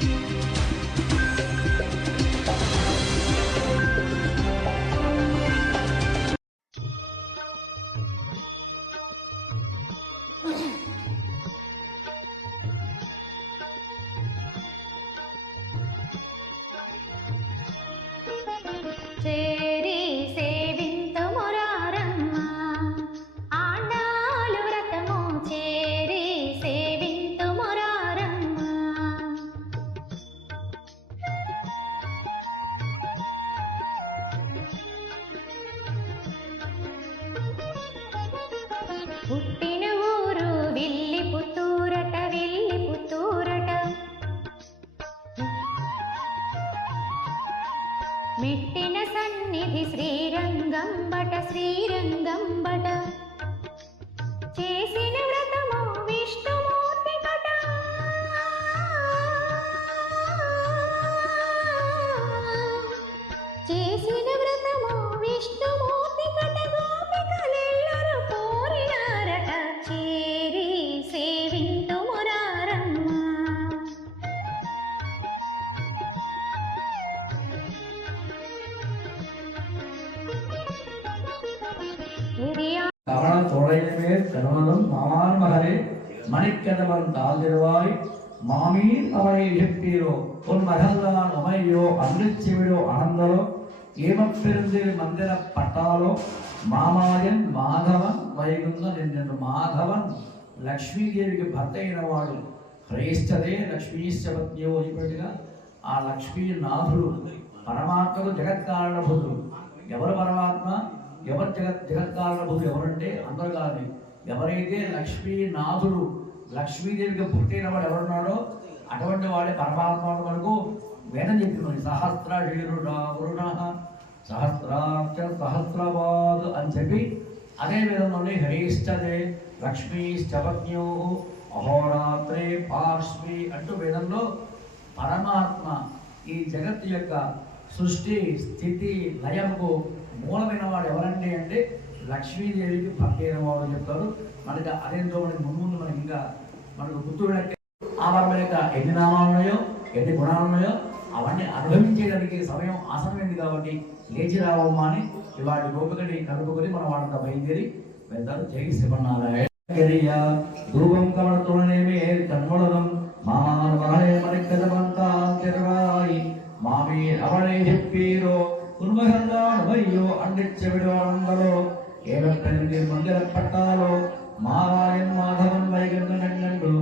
Bye. పుట్టిన கவன தோழையிலே கணவனும் மாமான் மகளே மணிக்கணவன் தாழ்ந்திருவாய் மாமீன் அவனை இழுப்பீரோ உன் மகள்தான் உமையோ அன்றிச்சிவிடோ அனந்தலோ ஏமப்பிருந்து மந்திர பட்டாலோ మామాయన్ మాధవన్ వైగుందన్ ఎన్నెండు మాధవన్ లక్ష్మీదేవికి భర్త అయిన వాడు హ్రేష్టదే లక్ష్మీశ్చపత్యో అయినట్టుగా ఆ లక్ష్మీనాథుడు పరమాత్మకు జగత్కారణభూతుడు ఎవరు పరమాత్మ ఎవరు జగత్ జగత్కారణభూతుడు ఎవరంటే అందరు కాదు ఎవరైతే లక్ష్మీనాథుడు లక్ష్మీదేవికి పుట్టిన వాడు ఎవరున్నాడో అటువంటి వాడే పరమాత్మ వరకు వేదం చెప్పింది సహస్ర వీరుడా వరుణ సహస్రాక్ష సహస్రవాద్ అని చెప్పి అదే విధంలోనే హరిష్టదే లక్ష్మీశ్చపత్న్యో అహోరాత్రే పార్శ్వి అంటూ వేదంలో పరమాత్మ ఈ జగత్తు యొక్క సృష్టి స్థితి లయముకు మూలమైన వాడు ఎవరండి అంటే లక్ష్మీదేవికి పక్కైన వాడు చెప్తారు మనకి అదేంతో మనకి ముందు మనకి ఇంకా మనకు గుర్తుపెట్టే ఆ పరమ యొక్క ఎన్ని నామాలు ఉన్నాయో ఎన్ని గుణాలు ఉన్నాయో అవన్నీ అనుభవించేదానికి సమయం ఆసనమైంది కాబట్టి లేచి రావమ్మా అని ఇవాటి గోపికని కలుపుకొని మనం వాళ్ళంతా బయలుదేరి వెళ్తారు. జై శివనారాయణ ధూపం కమల తుణనేమే కన్ముళనం మరి మహళే మరిక్కదమంతాంతిరవాయి మామీ రమణే చెప్పీరో ಕುರುಮಹೆಲ್ಲವಯ್ಯೋ ಅಂಡಿಚ್ಚ ಬಿಡುವ ಅಂದಲು ಏವತ್ತನಿಗೆ ಮಂದಿರ ಪಟ್ಟಾಲು ಮಾರಾಯನ್ ಮಾಧವನ್ ವೈಗಂದು ನಂಗಂಡು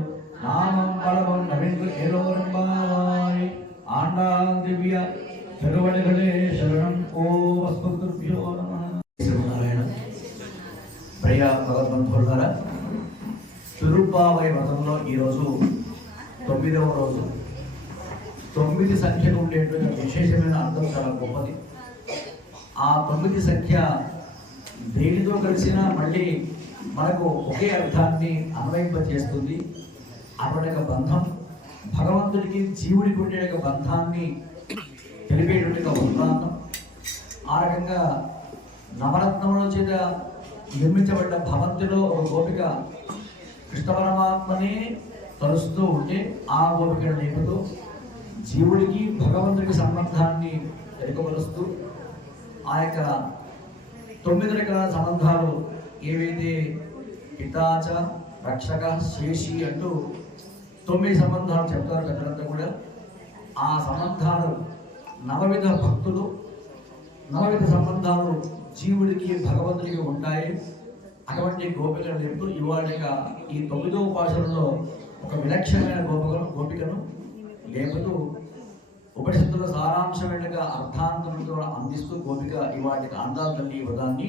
ನಾಮಂ ಬಲವನ್ ನವೆಂದು ಏಲೋರಂಬಾವಾಯ್ ಆಂಡಾಲ್ ದಿವ್ಯ ಶರವಣಿಗಳೇ ಶರಣಂ ಓ ವಸ್ತುಭ್ಯೋ ನಮಃ ಶ್ರೀಮನಾರಾಯಣ ప్రియ భగవద్బంధువులారా చురుపావై వ్రతంలో ఈరోజు తొమ్మిదవ రోజు తొమ్మిది సంఖ్యలు ఉండేటువంటి విశేషమైన అర్థం చాలా గొప్పది ఆ తొమ్మిది సంఖ్య దేనితో కలిసినా మళ్ళీ మనకు ఒకే అర్థాన్ని అన్వయింపచేస్తుంది అటువంటి యొక్క బంధం భగవంతుడికి జీవుడికి ఉండే యొక్క బంధాన్ని తెలిపేటువంటి ఒక వృత్తాంతం ఆ రకంగా నవరత్నముల చేత నిర్మించబడ్డ భవంతిలో ఒక గోపిక కృష్ణ పరమాత్మని తలుస్తూ ఉంటే ఆ గోపికను లేపుతూ జీవుడికి భగవంతుడికి సంబంధాన్ని ఎరుకపరుస్తూ ఆ యొక్క తొమ్మిది రకాల సంబంధాలు ఏవైతే పితాచ రక్షక శేషి అంటూ తొమ్మిది సంబంధాలు చెప్తారు పెద్దలంతా కూడా ఆ సంబంధాలు నవవిధ భక్తులు నవవిధ సంబంధాలు జీవుడికి భగవంతుడికి ఉంటాయి. అటువంటి గోపికలు లేపుతూ ఇవాళ ఈ తొమ్మిదో ఉపాసనలో ఒక విలక్షణమైన గోపికను గోపికను లేపుతూ ఉపనిషత్తుల సారాంశమైన అర్థాంతములతో అందిస్తూ గోపిక ఇవాటికి అందాలు తల్లి వ్రతాన్ని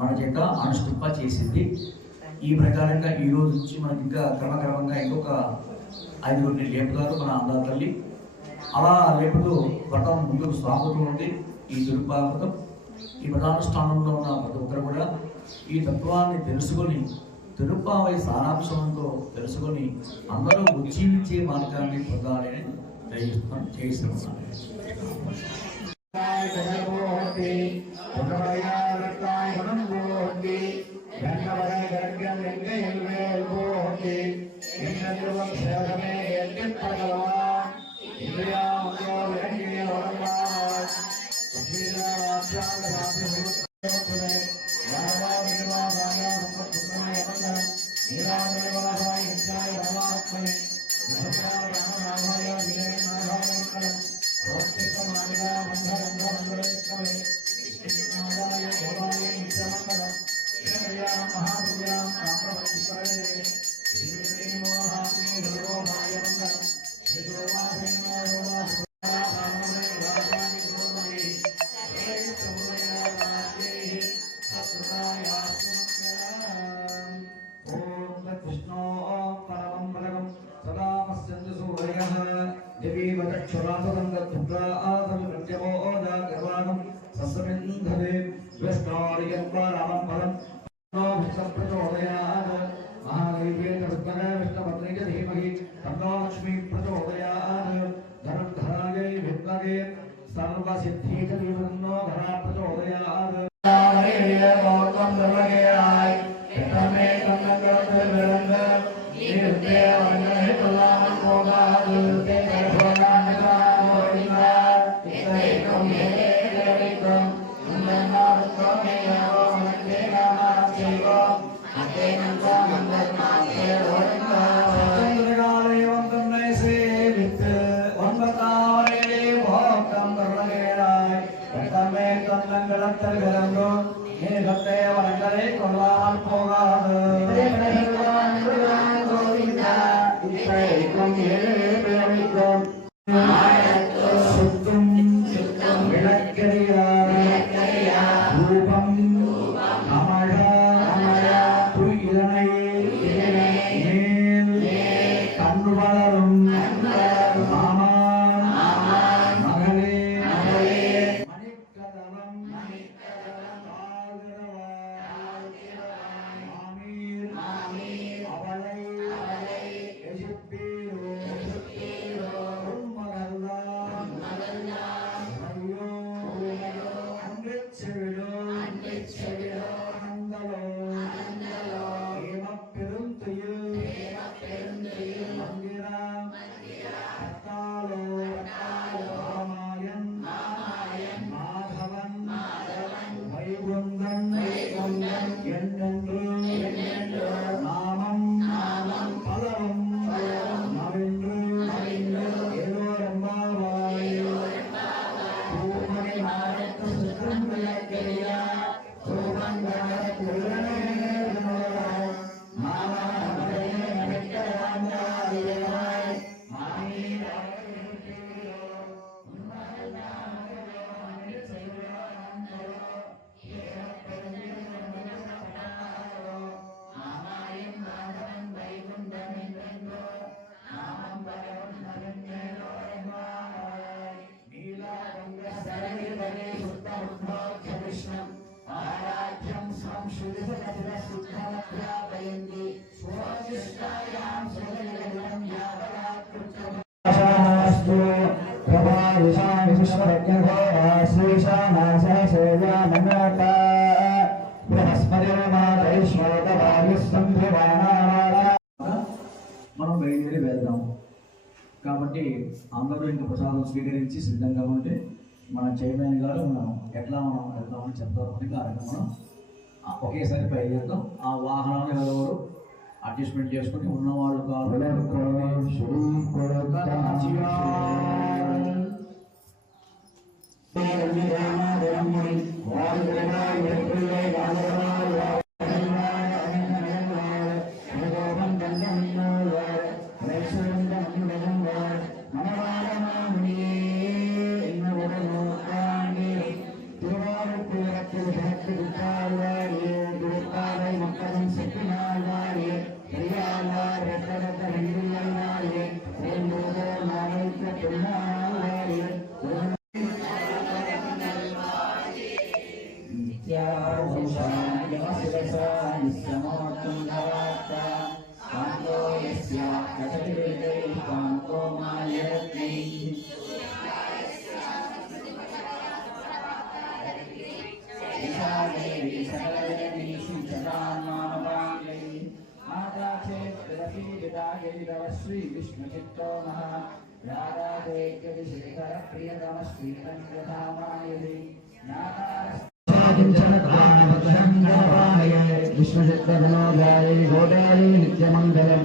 మన చేత అనుష్ఠింప చేసింది. ఈ ప్రకారంగా ఈ రోజు నుంచి మనకి ఇంకా క్రమక్రమంగా ఇంకొక ఐదుగురిని లేపుతారు మన అందాల తల్లి అలా లేపుతూ వ్రతం ముందుకు సాగుతూ ఉంది. ఈ దుర్భాగతం ఈ వ్రతానుష్ఠానంలో ఉన్న ప్రతి ఒక్కరు కూడా ఈ తత్వాన్ని తెలుసుకొని తిరుప్పావై సారాంశంతో తెలుసుకొని అందరూ ఉజ్జీవించే మార్గాన్ని పొందాలని They just weren't chasing. आसनं गत्वा आसनं गत्यमो ओजा गर्वाणं सस्मिन् धरे विष्णोर्यत्वा रामं परं प्रचोदयात् महादेव्ये तस्मरे विष्णुपत्नीय धीमहि तन्नो लक्ष्मीं प्रचोदयात् धनं धरायै विद्महे सर्वसिद्धितदेवन्नो धरा प्रचोदयात् అంతర్గతంలో నేను కొత్త వాళ్ళందరి కొల్లాలనుకోగలదు స్వశిష్టాయాం ప్రభావిషాం మనం బయలుదేరి వెళ్దాం. కాబట్టి అందరూ ఇంకా ప్రసాదం స్వీకరించి సిద్ధంగా ఉంటే మన చైర్మన్ గారు మనం ఎట్లా మనం వెళ్దామని చెప్తారు. అని కార్యక్రమం. ఆ, ఒకేసారి బయలుదేరుతాం. ఆ వాహనాలు ఎవరెవరు అడ్జస్ట్మెంట్ చేసుకుని ఉన్నవాళ్ళు కాదు శ్రీ విష్ణు చిత్తో మహా రాధే శేఖర ప్రియతమ శ్రీరంగరామాయణి विष्णुशक्तधनोधाये घोटाये नित्यमङ्गलम्